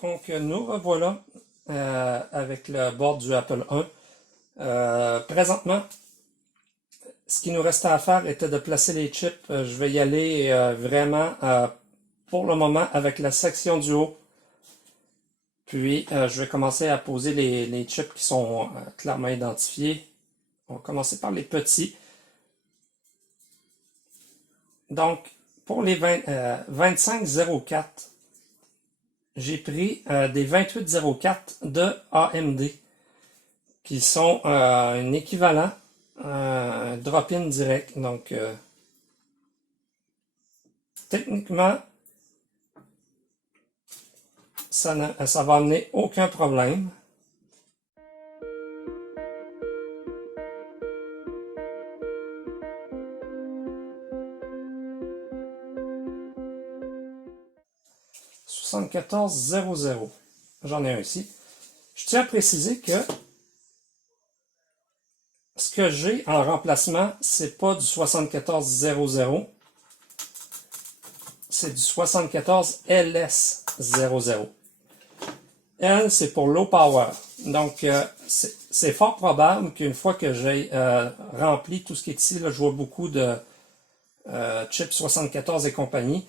Donc, nous revoilà avec le board du Apple I. Présentement, ce qui nous restait à faire était de placer les chips. Je vais y aller vraiment pour le moment avec la section du haut. Puis, je vais commencer à poser les chips qui sont clairement identifiés. On va commencer par les petits. Donc, pour les 2504, j'ai pris des 2804 de AMD, qui sont un équivalent drop-in direct. Donc, techniquement, ça va amener aucun problème. J'en ai un ici. Je tiens à préciser que ce que j'ai en remplacement, c'est pas du 7400, c'est du 74 LS00. L, c'est pour low power. Donc, c'est fort probable qu'une fois que j'ai rempli tout ce qui est ici, là, je vois beaucoup de chips 74 et compagnie.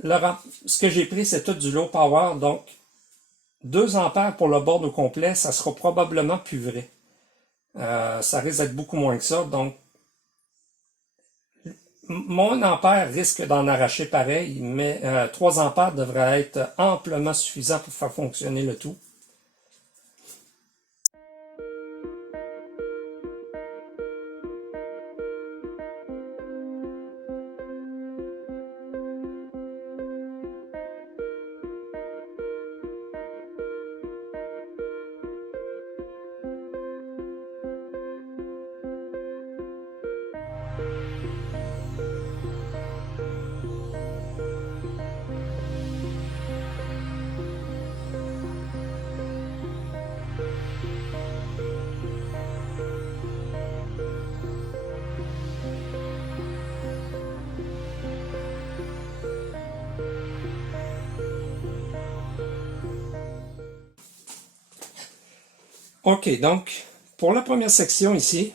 Ce que j'ai pris, c'est tout du low power. Donc, 2 ampères pour le board au complet, ça sera probablement plus vrai. Ça risque d'être beaucoup moins que ça. Donc, mon ampère risque d'en arracher pareil, mais 3 ampères devrait être amplement suffisant pour faire fonctionner le tout. Ok, donc, pour la première section ici,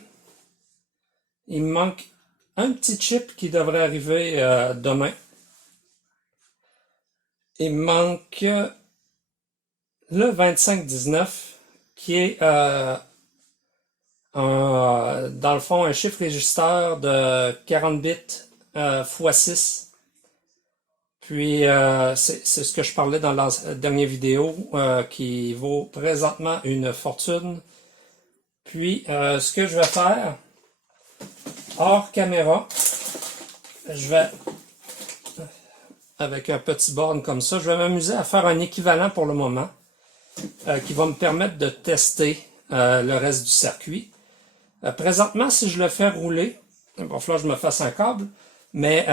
il me manque un petit chip qui devrait arriver demain. Il me manque le 2519, qui est dans le fond un chiffre régisseur de 40 bits x 6. Puis, c'est ce que je parlais dans la dernière vidéo, qui vaut présentement une fortune. Puis, ce que je vais faire, hors caméra, je vais, avec un petit borne comme ça, je vais m'amuser à faire un équivalent pour le moment, qui va me permettre de tester le reste du circuit. Présentement, si je le fais rouler, il va falloir que je me fasse un câble, mais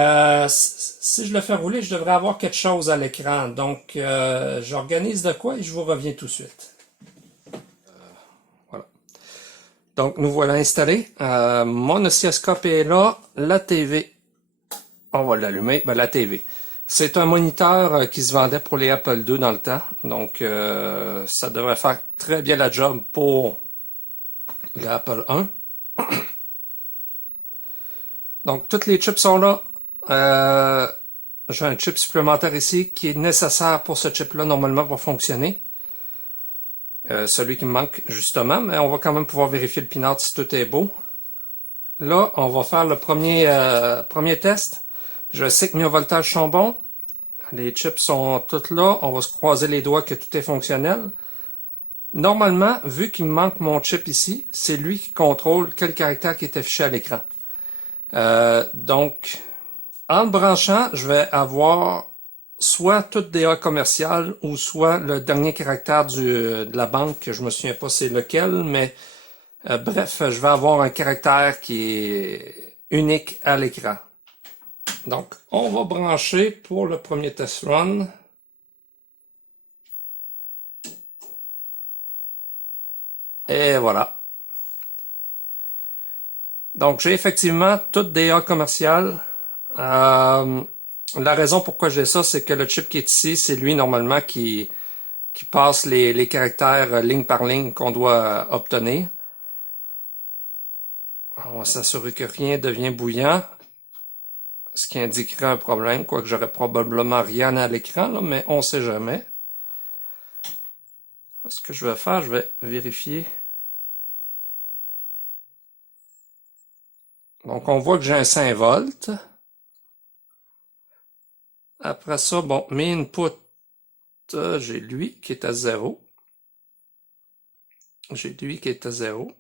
si je le fais rouler, je devrais avoir quelque chose à l'écran. Donc, j'organise de quoi et je vous reviens tout de suite. Voilà. Donc, nous voilà installés. Mon oscilloscope est là. La TV, on va l'allumer. Ben, la TV. C'est un moniteur qui se vendait pour les Apple II dans le temps. Donc, ça devrait faire très bien la job pour l'Apple I. Donc, toutes les chips sont là. J'ai un chip supplémentaire ici qui est nécessaire pour ce chip-là, normalement, pour fonctionner. Celui qui me manque, justement, mais on va quand même pouvoir vérifier le pinard si tout est beau. Là, on va faire le premier test. Je sais que mes voltages sont bons. Les chips sont toutes là. On va se croiser les doigts que tout est fonctionnel. Normalement, vu qu'il me manque mon chip ici, c'est lui qui contrôle quel caractère qui est affiché à l'écran. Donc, en le branchant, je vais avoir soit toutes des A commerciales ou soit le dernier caractère de la banque, que je me souviens pas c'est lequel, mais bref, je vais avoir un caractère qui est unique à l'écran. Donc, on va brancher pour le premier test run. Et voilà. Donc, j'ai effectivement toutes des A commerciales. La raison pourquoi j'ai ça, c'est que le chip qui est ici, c'est lui normalement qui passe les caractères ligne par ligne qu'on doit obtenir. On va s'assurer que rien devient bouillant, ce qui indiquerait un problème, quoique j'aurais probablement rien à l'écran, là, mais on sait jamais. Ce que je vais faire, je vais vérifier. Donc on voit que j'ai un 5 volts. Après ça, bon, mes inputs, j'ai lui qui est à 0. J'ai lui qui est à 0.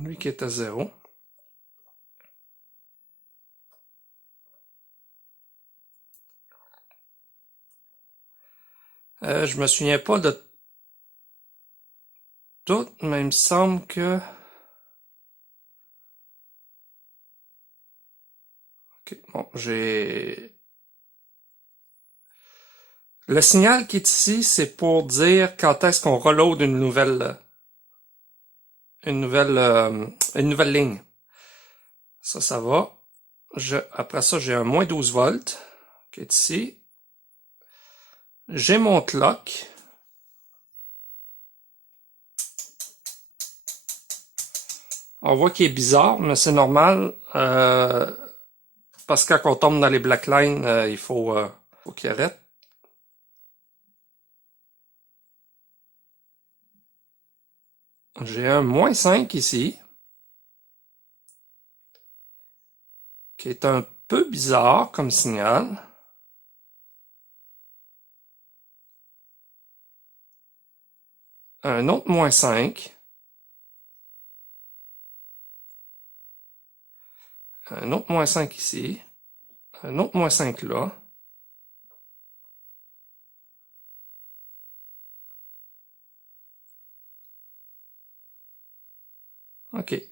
Lui qui est à 0. Je me souviens pas de tout, mais il me semble que... Ok, bon, j'ai... Le signal qui est ici, c'est pour dire quand est-ce qu'on reload une nouvelle ligne. Ça va. Après ça, j'ai un moins 12 volts qui est ici. J'ai mon clock. On voit qu'il est bizarre, mais c'est normal. Parce que quand on tombe dans les black lines, il faut qu'il arrête. J'ai un moins 5 ici, qui est un peu bizarre comme signal. Un autre moins 5. Un autre moins 5 ici. Un autre moins 5 là. OK.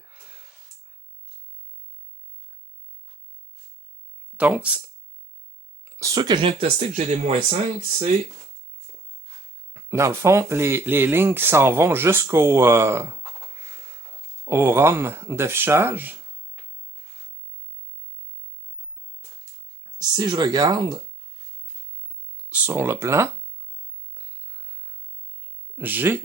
Donc, ceux que je viens de tester, que j'ai des moins 5, c'est, dans le fond, les lignes qui s'en vont jusqu'au au ROM d'affichage. Si je regarde sur le plan, j'ai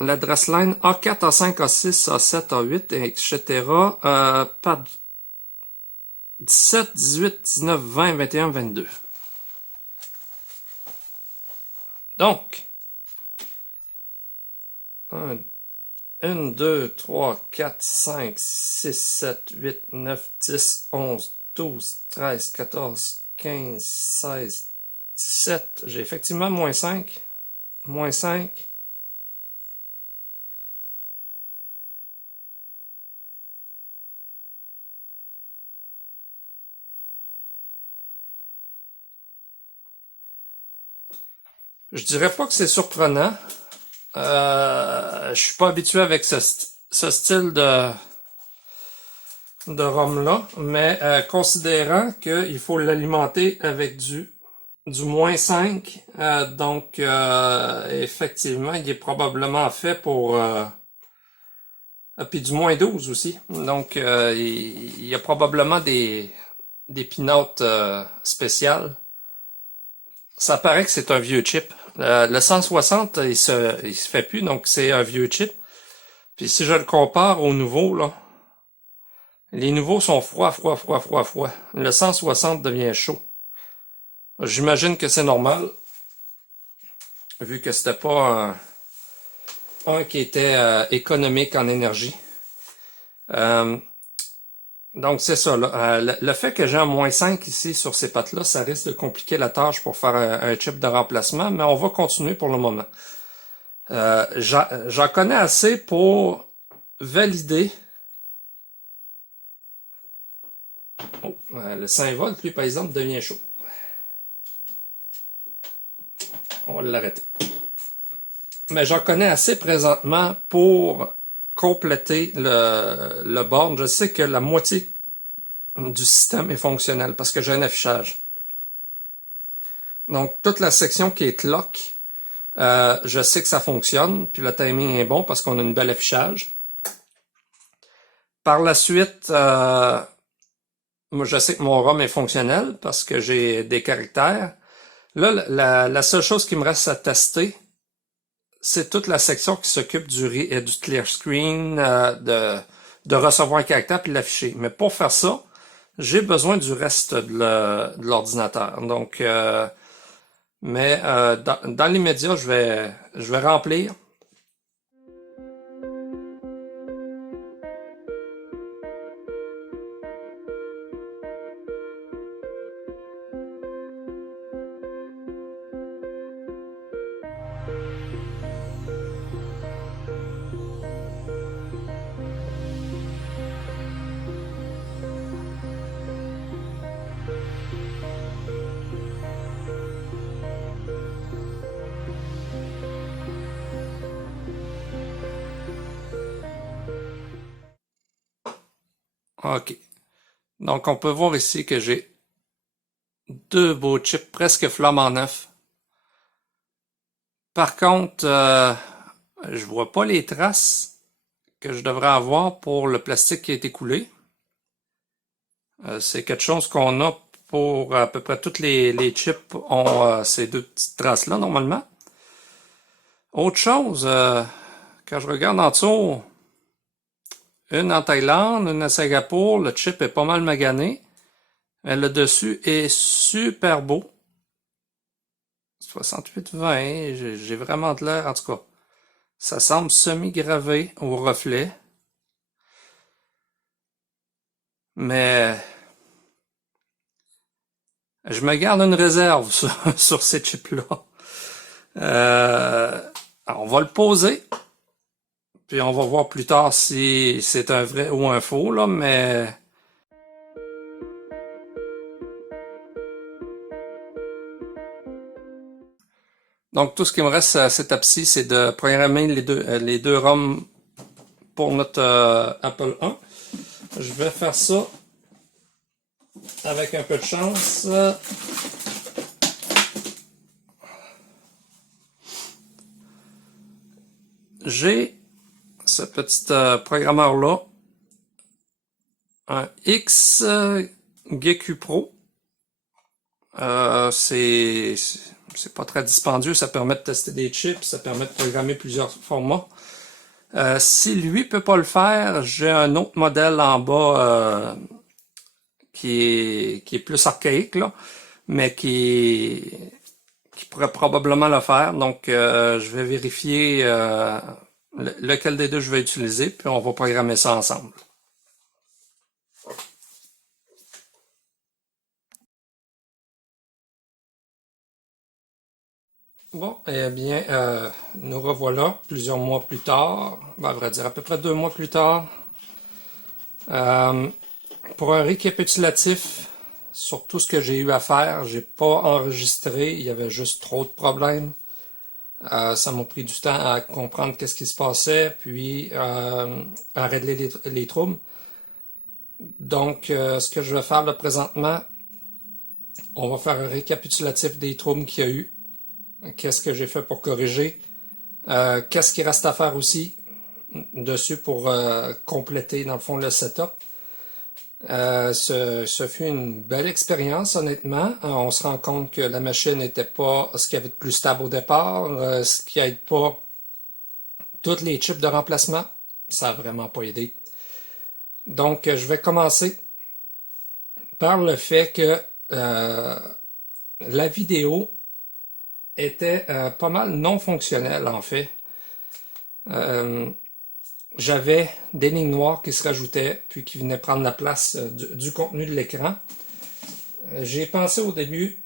l'adresse line A4, A5, A6, A7, A8, etc. Par 17, 18, 19, 20, 21, 22. Donc, 1, 2, 3, 4, 5, 6, 7, 8, 9, 10, 11, 12, 13, 14, 15, 16, 17. J'ai effectivement moins 5. Moins 5. Je dirais pas que c'est surprenant. Je suis pas habitué avec ce style de ROM-là, mais considérant qu'il faut l'alimenter avec du moins 5, donc effectivement, il est probablement fait pour... puis du moins 12 aussi. Donc, il y a probablement des pinottes spéciales. Ça paraît que c'est un vieux chip. Le 160, il se fait plus, donc c'est un vieux chip. Puis si je le compare aux nouveaux, là, les nouveaux sont froids. Le 160 devient chaud. J'imagine que c'est normal, vu que c'était pas un qui était économique en énergie. Donc c'est ça. Là. Le fait que j'ai un moins 5 ici sur ces pattes-là, ça risque de compliquer la tâche pour faire un chip de remplacement, mais on va continuer pour le moment. J'en connais assez pour valider. Oh, le 5 volts, lui, par exemple, devient chaud. On va l'arrêter. Mais j'en connais assez présentement pour compléter le board. Je sais que la moitié du système est fonctionnel parce que j'ai un affichage. Donc, toute la section qui est clock, Je sais que ça fonctionne, puis le timing est bon parce qu'on a une belle affichage. Par la suite, moi je sais que mon ROM est fonctionnel parce que j'ai des caractères. Là, la seule chose qui me reste à tester, c'est toute la section qui s'occupe du clear screen, de recevoir un caractère puis l'afficher. Mais pour faire ça, j'ai besoin du reste de l'ordinateur. Donc, dans l'immédiat, je vais remplir. OK. Donc, on peut voir ici que j'ai deux beaux chips presque flambant neufs. Par contre, je vois pas les traces que je devrais avoir pour le plastique qui a été coulé. C'est quelque chose qu'on a pour à peu près toutes les chips ont ces deux petites traces-là normalement. Autre chose, quand je regarde en dessous, une en Thaïlande, une à Singapour, le chip est pas mal magané. Mais le dessus est super beau. 68-20, j'ai vraiment de l'air, en tout cas. Ça semble semi-gravé au reflet. Mais je me garde une réserve sur ces chips-là. On va le poser. Puis on va voir plus tard si c'est un vrai ou un faux, là, mais... Donc tout ce qui me reste à cette étape-ci, c'est de programmer les deux ROM pour notre Apple 1. Je vais faire ça avec un peu de chance. J'ai ce petit programmeur-là, un XGQ Pro. C'est pas très dispendieux, ça permet de tester des chips, ça permet de programmer plusieurs formats. Si lui peut pas le faire, j'ai un autre modèle en bas qui est plus archaïque, là, mais qui pourrait probablement le faire. Donc, je vais vérifier lequel des deux je vais utiliser, puis on va programmer ça ensemble. Bon, eh bien, nous revoilà plusieurs mois plus tard, à vrai dire à peu près 2 mois plus tard, pour un récapitulatif sur tout ce que j'ai eu à faire. J'ai pas enregistré, il y avait juste trop de problèmes. Ça m'a pris du temps à comprendre qu'est-ce qui se passait, puis à régler les troubles. Donc, ce que je vais faire là présentement, on va faire un récapitulatif des troubles qu'il y a eu. Qu'est-ce que j'ai fait pour corriger? Qu'est-ce qui reste à faire aussi dessus pour compléter, dans le fond, le setup? Ce fut une belle expérience, honnêtement. On se rend compte que la machine n'était pas ce qu'il y avait de plus stable au départ, ce qui aide pas toutes les chips de remplacement. Ça n'a vraiment pas aidé. Donc, je vais commencer par le fait que la vidéo était pas mal non fonctionnelle, en fait. J'avais des lignes noires qui se rajoutaient, puis qui venaient prendre la place du contenu de l'écran. J'ai pensé au début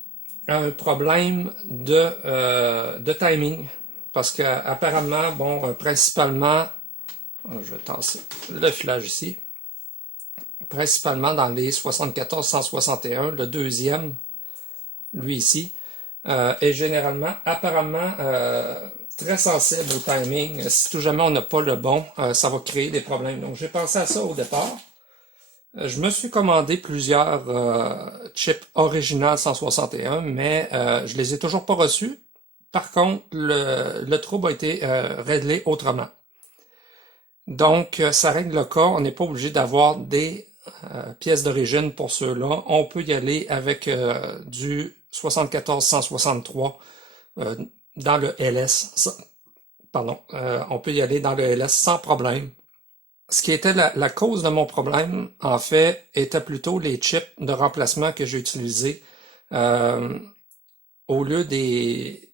à un problème de timing, parce que apparemment, bon, principalement, je vais tasser le filage ici, principalement dans les 74-161, le deuxième, lui ici, est généralement, apparemment, très sensible au timing. Si tout jamais on n'a pas le bon, ça va créer des problèmes. Donc j'ai pensé à ça au départ. Je me suis commandé plusieurs chips originales 161, mais je les ai toujours pas reçus. Par contre, le trouble a été réglé autrement. Donc, ça règle le cas. On n'est pas obligé d'avoir des pièces d'origine pour ceux-là. On peut y aller avec du 74-163 dans le LS. Pardon, on peut y aller dans le LS sans problème. Ce qui était la cause de mon problème, en fait, était plutôt les chips de remplacement que j'ai utilisés. Au lieu des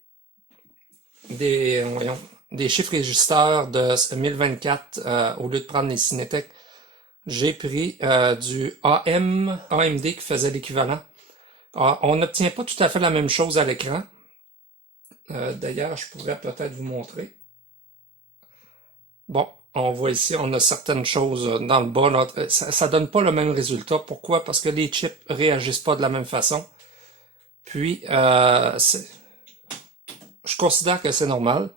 chiffres régisteurs de 1024, au lieu de prendre les Cinetec, j'ai pris du AMD qui faisait l'équivalent. On n'obtient pas tout à fait la même chose à l'écran. D'ailleurs, je pourrais peut-être vous montrer. Bon, on voit ici, on a certaines choses dans le bas. Là. Ça donne pas le même résultat. Pourquoi? Parce que les chips réagissent pas de la même façon. Puis, je considère que c'est normal.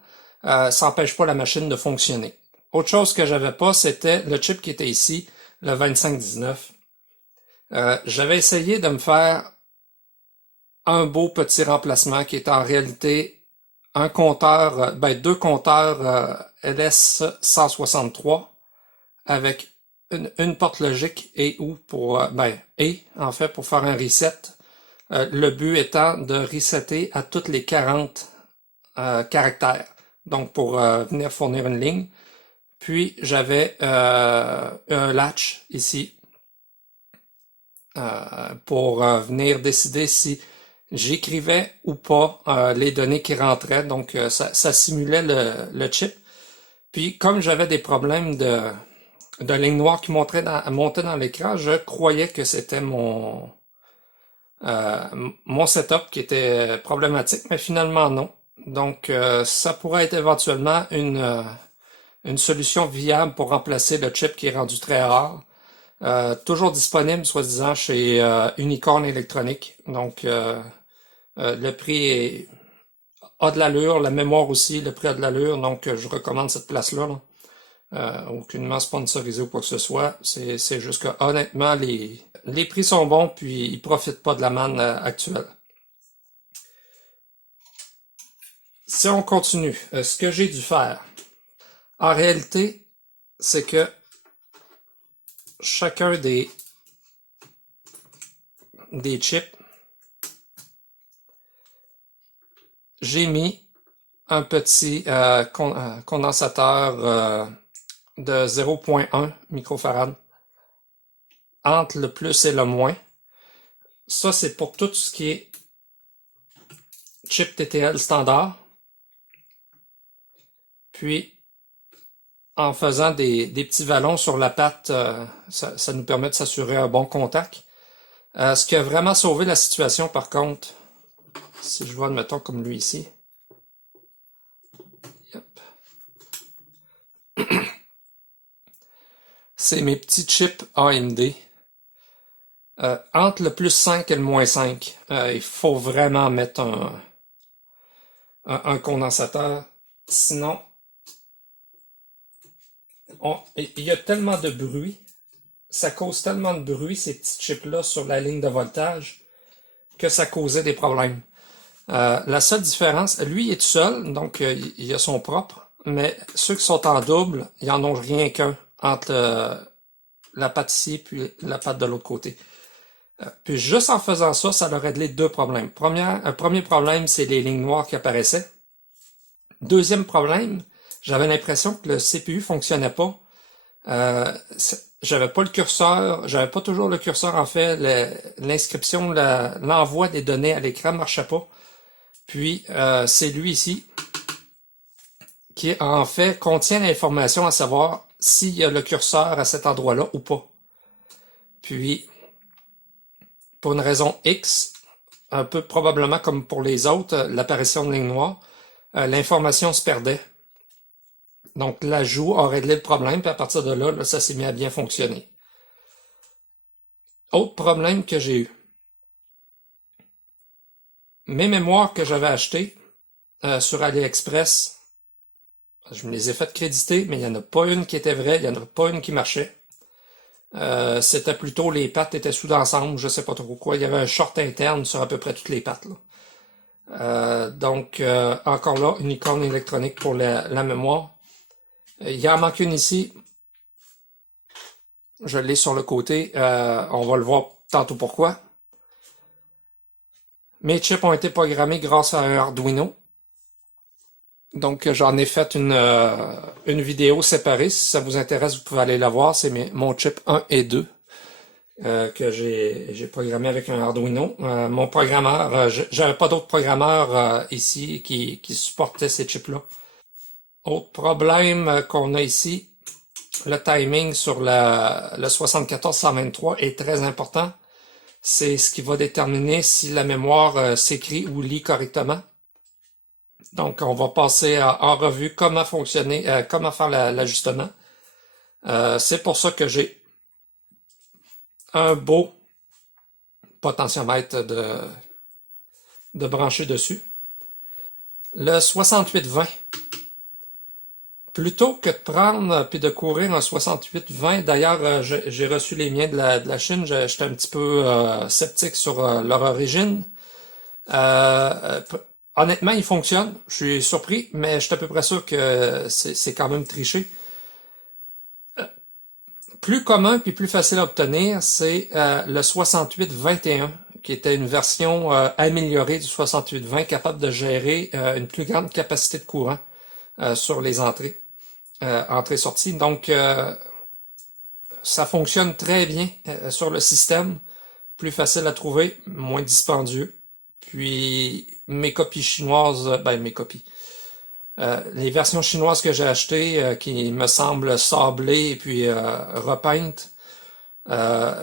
Ça n'empêche pas la machine de fonctionner. Autre chose que j'avais pas, c'était le chip qui était ici, le 2519. J'avais essayé de me faire un beau petit remplacement qui est en réalité un compteur, deux compteurs LS163 avec une porte logique et ou pour en fait pour faire un reset. Le but étant de resetter à toutes les 40 caractères. Donc pour venir fournir une ligne. Puis j'avais un latch ici pour venir décider si j'écrivais ou pas les données qui rentraient. Donc ça simulait le chip. Puis comme j'avais des problèmes de ligne noire qui montaient dans l'écran, je croyais que c'était mon setup qui était problématique, mais finalement non. Donc ça pourrait être éventuellement une solution viable pour remplacer le chip qui est rendu très rare. Toujours disponible, soi-disant, chez Unicorn Électronique. Donc, le prix a de l'allure, la mémoire aussi, le prix a de l'allure. Donc, je recommande cette place-là. Aucunement sponsorisé ou quoi que ce soit. C'est juste que, honnêtement, les prix sont bons, puis ils profitent pas de la manne actuelle. Si on continue, ce que j'ai dû faire, en réalité, c'est que chacun des chips, j'ai mis un petit condensateur de 0.1 microfarad entre le plus et le moins. Ça, c'est pour tout ce qui est chip TTL standard. Puis, en faisant des petits vallons sur la patte, ça nous permet de s'assurer un bon contact. Ce qui a vraiment sauvé la situation, par contre, si je vois, admettons, comme lui ici. C'est mes petits chips AMD. Entre le plus 5 et le moins 5, il faut vraiment mettre un condensateur. Sinon, il y a tellement de bruit, ça cause tellement de bruit, ces petits chips-là, sur la ligne de voltage, que ça causait des problèmes. La seule différence, lui il est tout seul, donc il a son propre, mais ceux qui sont en double, ils en ont rien qu'un entre la patte ici puis la patte de l'autre côté. Puis juste en faisant ça, ça leur réglé deux problèmes. Premier problème, c'est les lignes noires qui apparaissaient. Deuxième problème, j'avais l'impression que le CPU fonctionnait pas. J'avais pas le curseur, j'avais pas toujours le curseur en fait, l'inscription, l'envoi des données à l'écran marchait pas. Puis c'est lui ici qui en fait contient l'information à savoir s'il y a le curseur à cet endroit-là ou pas. Puis pour une raison X, un peu probablement comme pour les autres, l'apparition de lignes noires, l'information se perdait. Donc l'ajout a réglé le problème, puis à partir de là, ça s'est mis à bien fonctionner. Autre problème que j'ai eu. Mes mémoires que j'avais achetées sur AliExpress, je me les ai faites créditer, mais il n'y en a pas une qui était vraie, il n'y en a pas une qui marchait. C'était plutôt les pattes étaient soudées ensemble, je sais pas trop quoi. Il y avait un short interne sur à peu près toutes les pattes. Encore là, une icône électronique pour la mémoire. Il y en manque une ici. Je l'ai sur le côté. On va le voir tantôt pourquoi. Mes chips ont été programmés grâce à un Arduino. Donc, j'en ai fait une vidéo séparée. Si ça vous intéresse, vous pouvez aller la voir. C'est mon chip 1 et 2 que j'ai programmé avec un Arduino. Mon programmeur, j'avais pas d'autres programmeurs ici qui supportaient ces chips-là. Autre problème qu'on a ici, le timing sur le 74-123 est très important. C'est ce qui va déterminer si la mémoire s'écrit ou lit correctement. Donc, on va passer en revue comment fonctionner, comment faire l'ajustement. C'est pour ça que j'ai un beau potentiomètre de brancher dessus. Le 6820. Plutôt que de prendre puis de courir un 6820, d'ailleurs, j'ai reçu les miens de la Chine, j'étais un petit peu sceptique sur leur origine. Honnêtement, il fonctionne. Je suis surpris, mais je suis à peu près sûr que c'est quand même triché. Plus commun puis plus facile à obtenir, c'est le 6821, qui était une version améliorée du 6820, capable de gérer une plus grande capacité de courant sur les entrées-sorties. Donc, ça fonctionne très bien sur le système. Plus facile à trouver, moins dispendieux. Puis, mes copies chinoises, les versions chinoises que j'ai achetées, qui me semblent sablées et puis repeintes,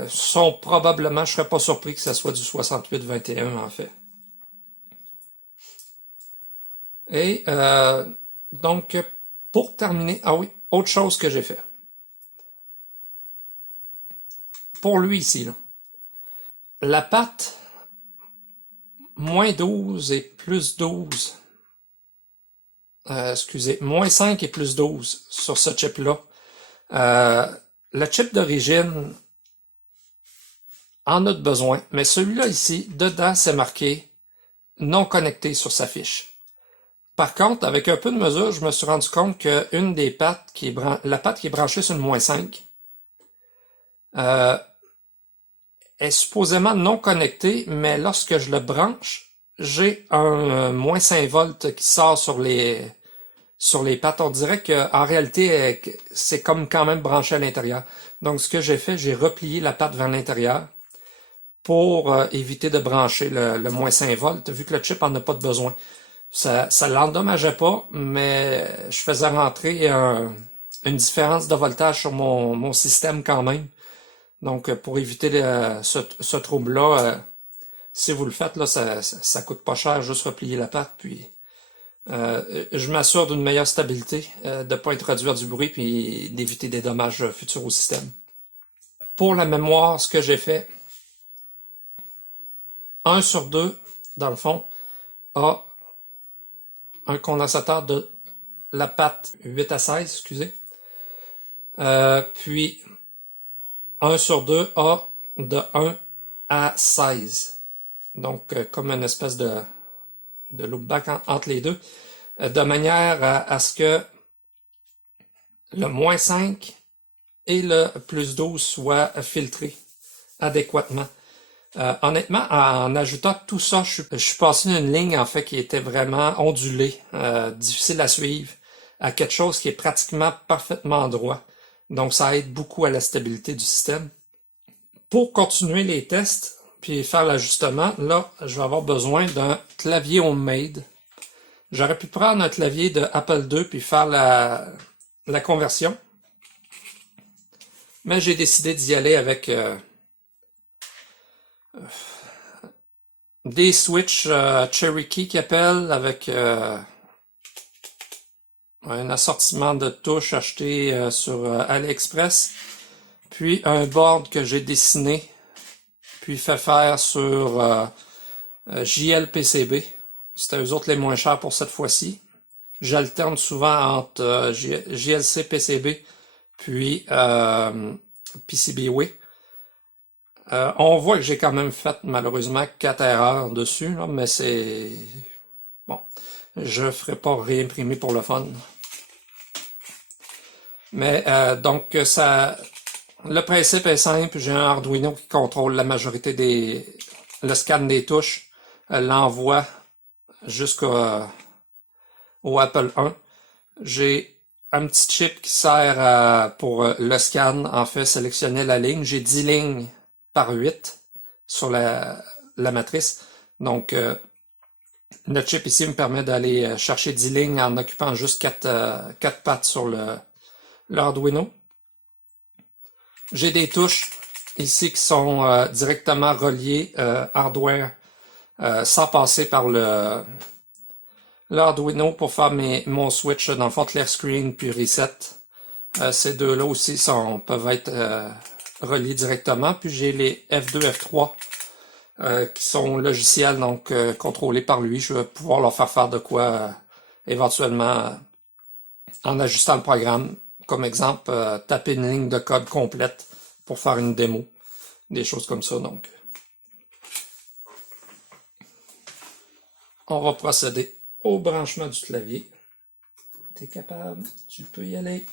sont probablement, je serais pas surpris que ça soit du 6821 en fait. Et donc, pour terminer, ah oui, autre chose que j'ai fait. Pour lui ici, là, la patte moins 12 et plus 12, moins 5 et plus 12 sur ce chip-là. Le chip d'origine en a besoin, mais celui-là ici, dedans, c'est marqué non connecté sur sa fiche. Par contre, avec un peu de mesure, je me suis rendu compte qu'une des pattes, la patte qui est branchée sur le moins 5, est supposément non connectée, mais lorsque je le branche, j'ai un moins 5 volts qui sort sur les pattes. On dirait qu'en réalité, c'est comme quand même branché à l'intérieur. Donc, ce que j'ai fait, j'ai replié la patte vers l'intérieur pour éviter de brancher le moins 5 volts, vu que le chip en a pas de besoin. Ça l'endommageait pas, mais je faisais rentrer une différence de voltage sur mon système quand même. Donc, pour éviter ce trouble-là, si vous le faites, là, ça coûte pas cher, juste replier la patte, puis je m'assure d'une meilleure stabilité, de ne pas introduire du bruit, puis d'éviter des dommages futurs au système. Pour la mémoire, ce que j'ai fait, 1 sur 2, dans le fond, a un condensateur de la patte 8 à 16, excusez. Puis 1 sur 2 a de 1 à 16. Donc, comme une espèce de loopback entre les deux, de manière à ce que le moins 5 et le plus 12 soient filtrés adéquatement. Honnêtement, en ajoutant tout ça, je suis passé d'une ligne en fait qui était vraiment ondulée, difficile à suivre, à quelque chose qui est pratiquement parfaitement droit. Donc ça aide beaucoup à la stabilité du système. Pour continuer les tests, puis faire l'ajustement, là, je vais avoir besoin d'un clavier homemade. J'aurais pu prendre un clavier de Apple II puis faire la conversion. Mais j'ai décidé d'y aller avec des switches Cherokee qui appellent, avec un assortiment de touches acheté sur AliExpress, puis un board que j'ai dessiné, puis fait faire sur JLPCB. C'était eux autres les moins chers pour cette fois-ci. J'alterne souvent entre JLC PCB puis PCBWay. On voit que j'ai quand même fait malheureusement 4 erreurs dessus, là, mais Bon, je ferai pas réimprimer pour le fun. Mais donc le principe est simple. J'ai un Arduino qui contrôle la majorité le scan des touches, l'envoi jusqu'au Apple 1. J'ai un petit chip qui sert pour le scan, en fait, sélectionner la ligne. J'ai 10 lignes par 8 sur la matrice. Donc, le chip ici me permet d'aller chercher 10 lignes en occupant juste 4 pattes sur l'Arduino. J'ai des touches ici qui sont directement reliées hardware sans passer par l'Arduino pour faire mon switch dans le fond clear screen puis reset. Ces deux-là aussi peuvent être reliés directement. Puis j'ai les F2, F3 qui sont logiciels, donc contrôlés par lui. Je vais pouvoir leur faire de quoi éventuellement en ajustant le programme. Comme exemple, taper une ligne de code complète pour faire une démo. Des choses comme ça, donc. On va procéder au branchement du clavier. Tu es capable, tu peux y aller.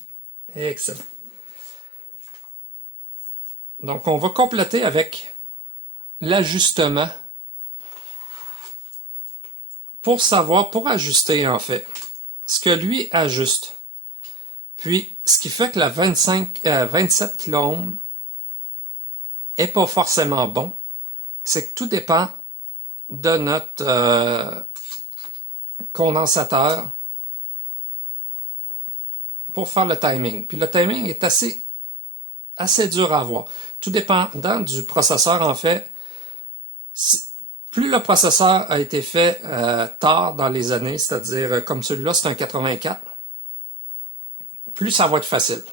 Excellent. Donc, on va compléter avec l'ajustement pour ajuster en fait ce que lui ajuste. Puis, ce qui fait que la 27 kΩ est pas forcément bon, c'est que tout dépend de notre condensateur pour faire le timing. Puis le timing est assez dur à avoir. Tout dépendant du processeur, en fait, plus le processeur a été fait tard dans les années, c'est-à-dire comme celui-là, c'est un 84, plus ça va être facile.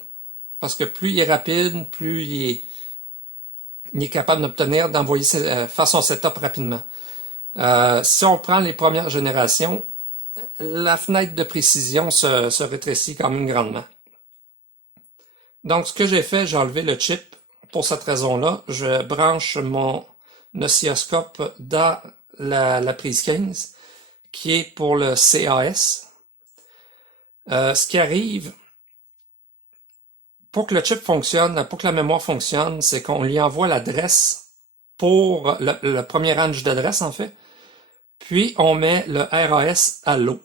Parce que plus il est rapide, plus il est capable d'envoyer faire son setup rapidement. Si on prend les premières générations, la fenêtre de précision se rétrécit quand même grandement. Donc, ce que j'ai fait, j'ai enlevé le chip pour cette raison-là. Je branche mon oscilloscope dans la prise 15, qui est pour le CAS. Ce qui arrive, pour que le chip fonctionne, pour que la mémoire fonctionne, c'est qu'on lui envoie l'adresse pour le premier range d'adresse, en fait. Puis, on met le RAS à l'eau.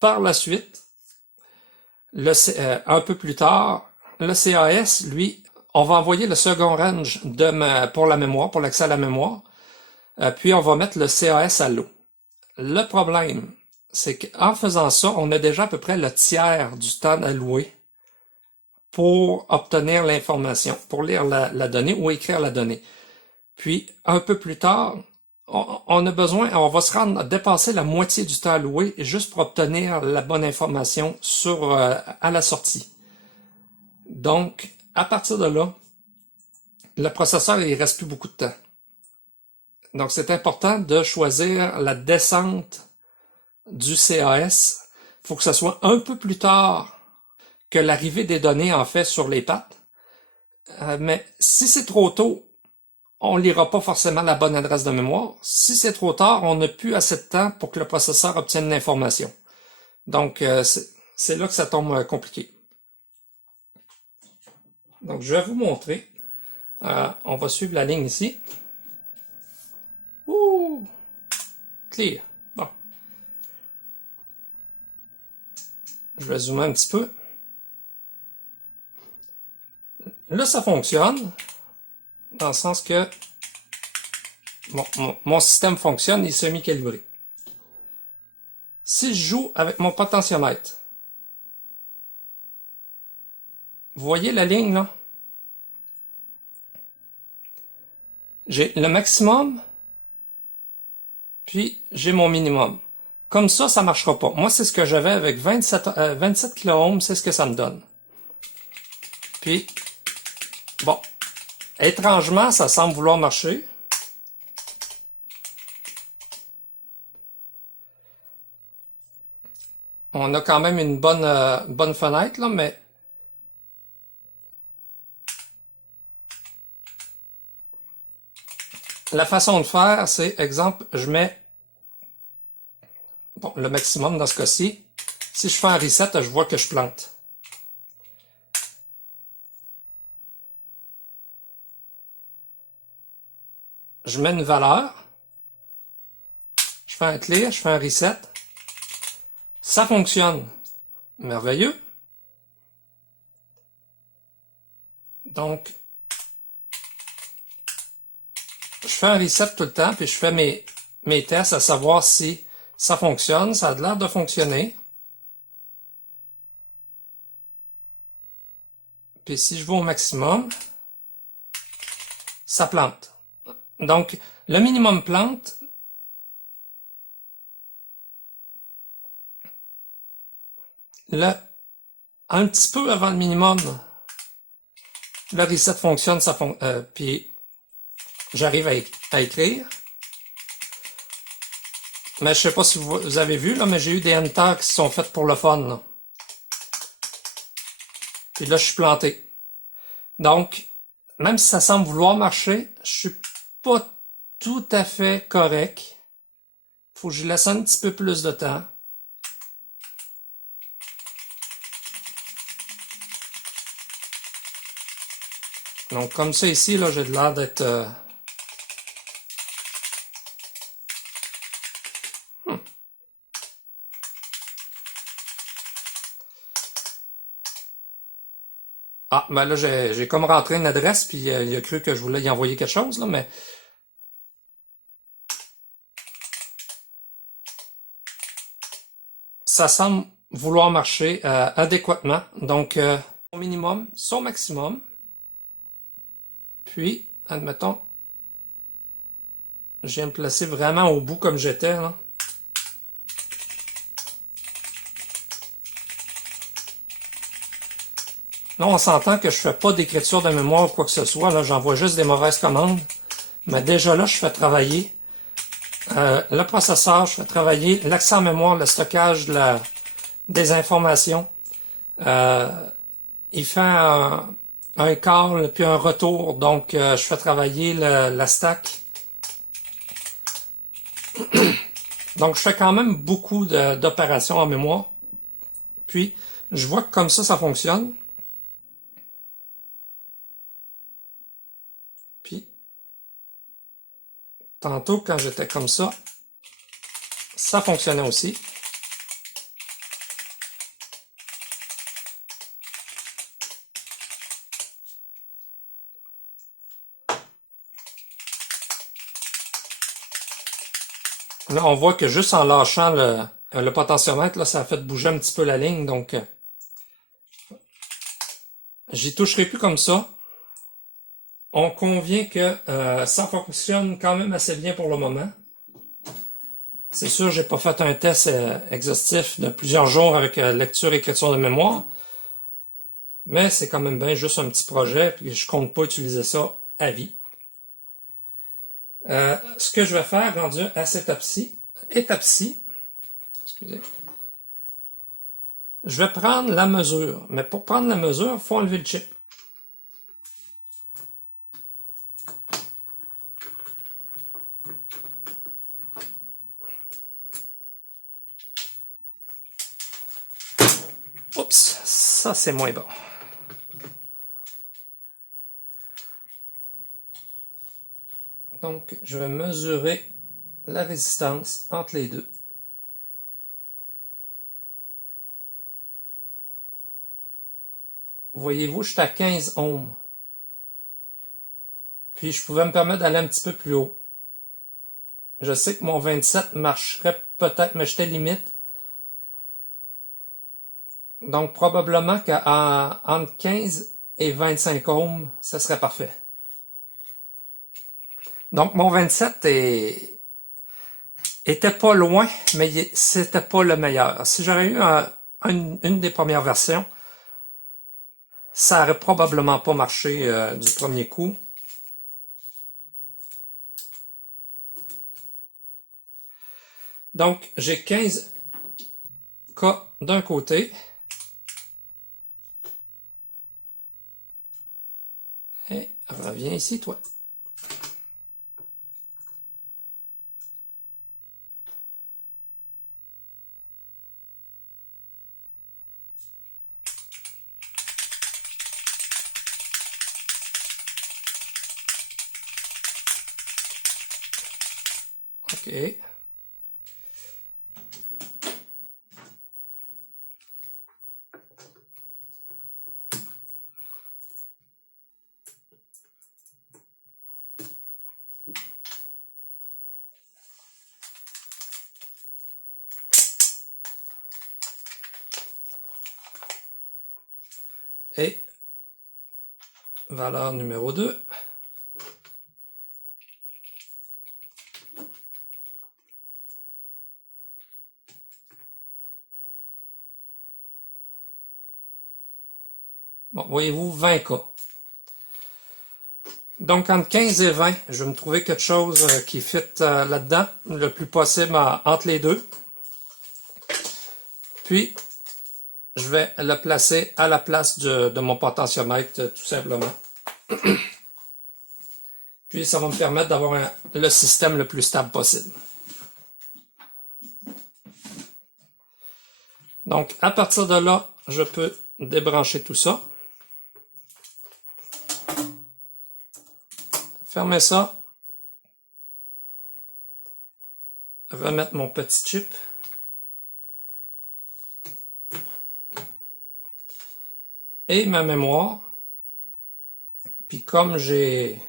Par la suite, un peu plus tard, le CAS, lui, on va envoyer le second range pour la mémoire, pour l'accès à la mémoire. Puis, on va mettre le CAS à l'eau. Le problème, c'est qu'en faisant ça, on a déjà à peu près le tiers du temps alloué pour obtenir l'information, pour lire la donnée ou écrire la donnée. Puis, un peu plus tard, on va dépasser la moitié du temps alloué juste pour obtenir la bonne information à la sortie. Donc, à partir de là, le processeur, il reste plus beaucoup de temps. Donc, c'est important de choisir la descente du CAS. Il faut que ce soit un peu plus tard que l'arrivée des données, en fait, sur les pattes. Mais si c'est trop tôt, on lira pas forcément la bonne adresse de mémoire. Si c'est trop tard, on n'a plus assez de temps pour que le processeur obtienne l'information. Donc, c'est là que ça tombe compliqué. Donc, je vais vous montrer. On va suivre la ligne ici. Ouh! Clear. Bon. Je vais zoomer un petit peu. Là, ça fonctionne. Dans le sens que mon système fonctionne, il est semi-calibré. Si je joue avec mon potentiomètre, vous voyez la ligne là? J'ai le maximum, puis j'ai mon minimum. Comme ça ne marchera pas. Moi, c'est ce que j'avais avec 27 kΩ, c'est ce que ça me donne. Puis, bon, étrangement, ça semble vouloir marcher. On a quand même une bonne fenêtre, là, mais la façon de faire, c'est, exemple, je mets bon, le maximum dans ce cas-ci. Si je fais un reset, je vois que je plante. Je mets une valeur. Je fais un clear, je fais un reset. Ça fonctionne. Merveilleux. Donc, je fais un reset tout le temps, puis je fais mes tests à savoir si ça fonctionne. Ça a l'air de fonctionner. Puis si je vais au maximum, ça plante. Donc, le minimum plante, un petit peu avant le minimum, le reset fonctionne, puis j'arrive à écrire. Mais je sais pas si vous avez vu, là, mais j'ai eu des enters qui sont faits pour le fun. Là. Puis là, je suis planté. Donc, même si ça semble vouloir marcher, je suis pas tout à fait correct. Faut que je laisse un petit peu plus de temps. Donc, comme ça ici, là, j'ai l'air d'être... Ah, ben là, j'ai comme rentré une adresse, puis il a cru que je voulais y envoyer quelque chose, là, mais... Ça semble vouloir marcher adéquatement. Donc, son minimum, son maximum. Puis, admettons, je viens me placer vraiment au bout comme j'étais, là. Là, on s'entend que je fais pas d'écriture de mémoire ou quoi que ce soit. Là, j'envoie juste des mauvaises commandes. Mais déjà là, je fais travailler le processeur, je fais travailler l'accès en mémoire, le stockage des informations. Il fait un call puis un retour. Donc, je fais travailler la stack. Donc, je fais quand même beaucoup d'opérations en mémoire. Puis, je vois que comme ça fonctionne. Puis, tantôt, quand j'étais comme ça fonctionnait aussi. Là, on voit que juste en lâchant le potentiomètre, là, ça a fait bouger un petit peu la ligne. Donc, j'y toucherai plus comme ça. On convient que ça fonctionne quand même assez bien pour le moment. C'est sûr, j'ai pas fait un test exhaustif de plusieurs jours avec lecture et écriture de mémoire. Mais c'est quand même bien juste un petit projet, puis je compte pas utiliser ça à vie. Ce que je vais faire, rendu à cette étape-ci, excusez, je vais prendre la mesure. Mais pour prendre la mesure, il faut enlever le chip. Oups, ça c'est moins bon. Donc, je vais mesurer la résistance entre les deux. Voyez-vous, je suis à 15 ohms. Puis, je pouvais me permettre d'aller un petit peu plus haut. Je sais que mon 27 marcherait peut-être, mais j'étais limite. Donc, probablement qu'entre 15 et 25 ohms, ça serait parfait. Donc, mon 27 était pas loin, mais c'était pas le meilleur. Si j'aurais eu une des premières versions, ça aurait probablement pas marché du premier coup. Donc, j'ai 15 K d'un côté. Et reviens ici, toi. OK. Et valeur numéro 2. Bon, voyez-vous, 20K. Donc, entre 15 et 20, je vais me trouver quelque chose qui fit là-dedans, le plus possible entre les deux. Puis, je vais le placer à la place de mon potentiomètre, tout simplement. Puis, ça va me permettre d'avoir le système le plus stable possible. Donc, à partir de là, je peux débrancher tout ça. Fermer ça. Remettre mon petit chip. Et ma mémoire. Puis comme j'ai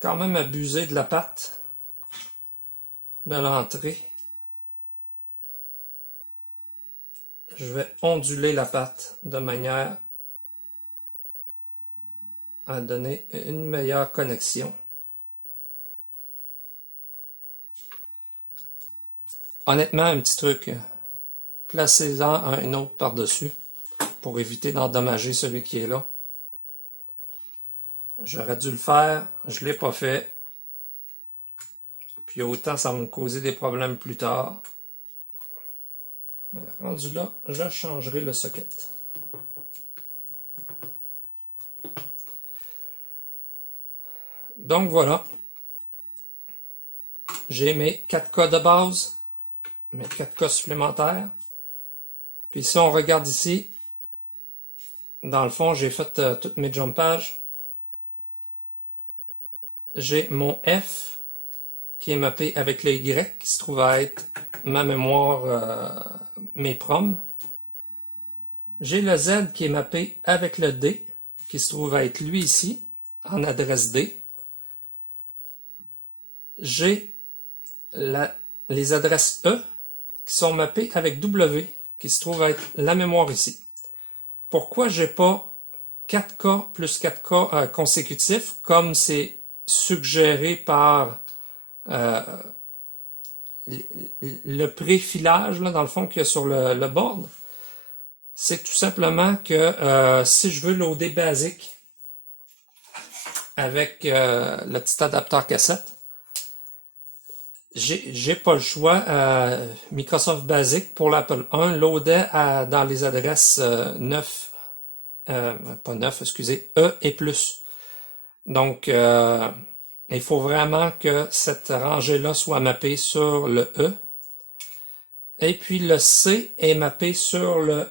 quand même abusé de la patte de l'entrée, je vais onduler la patte de manière à donner une meilleure connexion. Honnêtement, un petit truc, placez-en un autre par-dessus pour éviter d'endommager celui qui est là. J'aurais dû le faire, je l'ai pas fait. Puis autant ça va me causer des problèmes plus tard. Mais rendu là, je changerai le socket. Donc voilà. J'ai mes 4K de base, mes 4K supplémentaires. Puis si on regarde ici, dans le fond, j'ai fait toutes mes jumpages. J'ai mon F qui est mappé avec le Y, qui se trouve à être ma mémoire, mes proms. J'ai le Z qui est mappé avec le D, qui se trouve à être lui ici, en adresse D. J'ai les adresses E, qui sont mappées avec W, qui se trouve à être la mémoire ici. Pourquoi j'ai pas 4K plus 4K consécutifs, comme c'est suggéré par le préfilage, là, dans le fond, qu'il y a sur le board? C'est tout simplement que si je veux loader basique avec le petit adapteur cassette, j'ai pas le choix. Microsoft Basic pour l'Apple 1 loadait dans les adresses 9, pas 9, excusez, E et plus. Donc, il faut vraiment que cette rangée-là soit mappée sur le E. Et puis le C est mappé sur le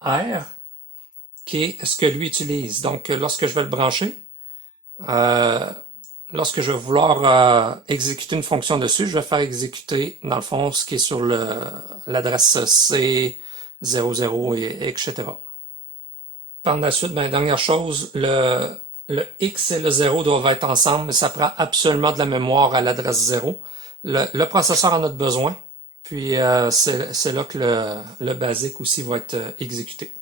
R, qui est ce que lui utilise. Donc, lorsque je vais le brancher, lorsque je vais vouloir exécuter une fonction dessus, je vais faire exécuter, dans le fond, ce qui est sur l'adresse C00 et etc. Par la suite, ben, dernière chose, le X et le 0 doivent être ensemble, mais ça prend absolument de la mémoire à l'adresse 0. Le processeur en a besoin, puis c'est là que le basique aussi va être exécuté.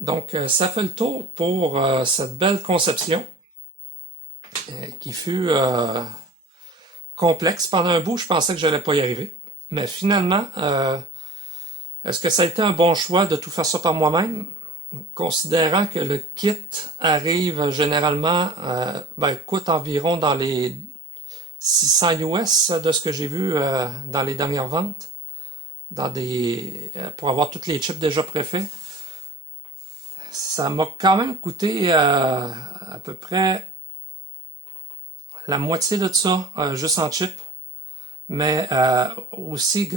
Donc, ça fait le tour pour cette belle conception qui fut complexe. Pendant un bout, je pensais que je n'allais pas y arriver. Mais finalement, est-ce que ça a été un bon choix de tout faire ça par moi-même? Considérant que le kit arrive généralement, coûte environ dans les 600 US de ce que j'ai vu dans les dernières ventes, pour avoir tous les chips déjà préfaits. Ça m'a quand même coûté à peu près la moitié de ça, juste en chip. Mais aussi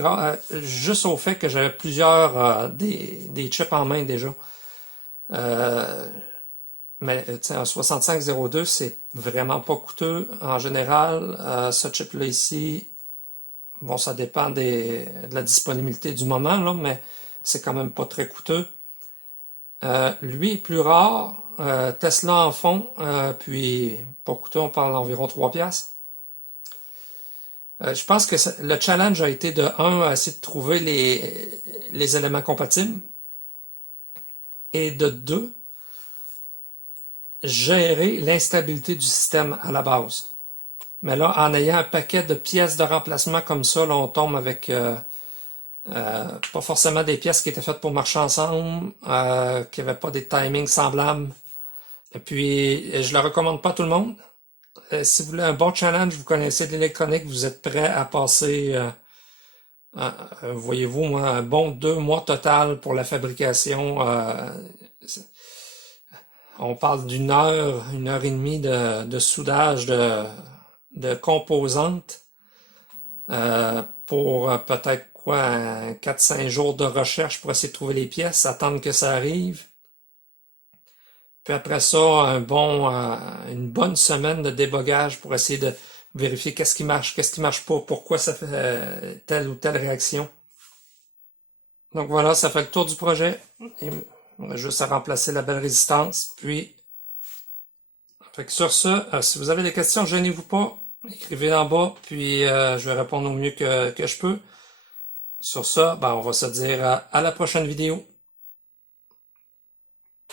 juste au fait que j'avais plusieurs des chips en main déjà. Mais un 6502, c'est vraiment pas coûteux. En général, ce chip-là ici, bon, ça dépend de la disponibilité du moment, là, mais c'est quand même pas très coûteux. Lui est plus rare. Tesla en font, puis pas coûteux, on parle d'environ 3 piastres. Je pense que le challenge a été de essayer de trouver les éléments compatibles, et de 2, gérer l'instabilité du système à la base. Mais là, en ayant un paquet de pièces de remplacement comme ça, là, on tombe avec pas forcément des pièces qui étaient faites pour marcher ensemble, qui n'avaient pas des timings semblables. Et puis, je le recommande pas à tout le monde. Si vous voulez un bon challenge, vous connaissez de l'électronique, vous êtes prêt à passer, voyez-vous, moi, un bon 2 mois total pour la fabrication. On parle d'une heure et demie de soudage de composantes pour peut-être quoi, 4-5 jours de recherche pour essayer de trouver les pièces, attendre que ça arrive. Puis après ça, une bonne semaine de débogage pour essayer de vérifier qu'est-ce qui marche pas, pourquoi ça fait telle ou telle réaction. Donc voilà, ça fait le tour du projet. On a juste à remplacer la belle résistance. Puis, fait que sur ce, si vous avez des questions, gênez-vous pas. Écrivez en bas, puis je vais répondre au mieux que je peux. Sur ça, on va se dire à la prochaine vidéo.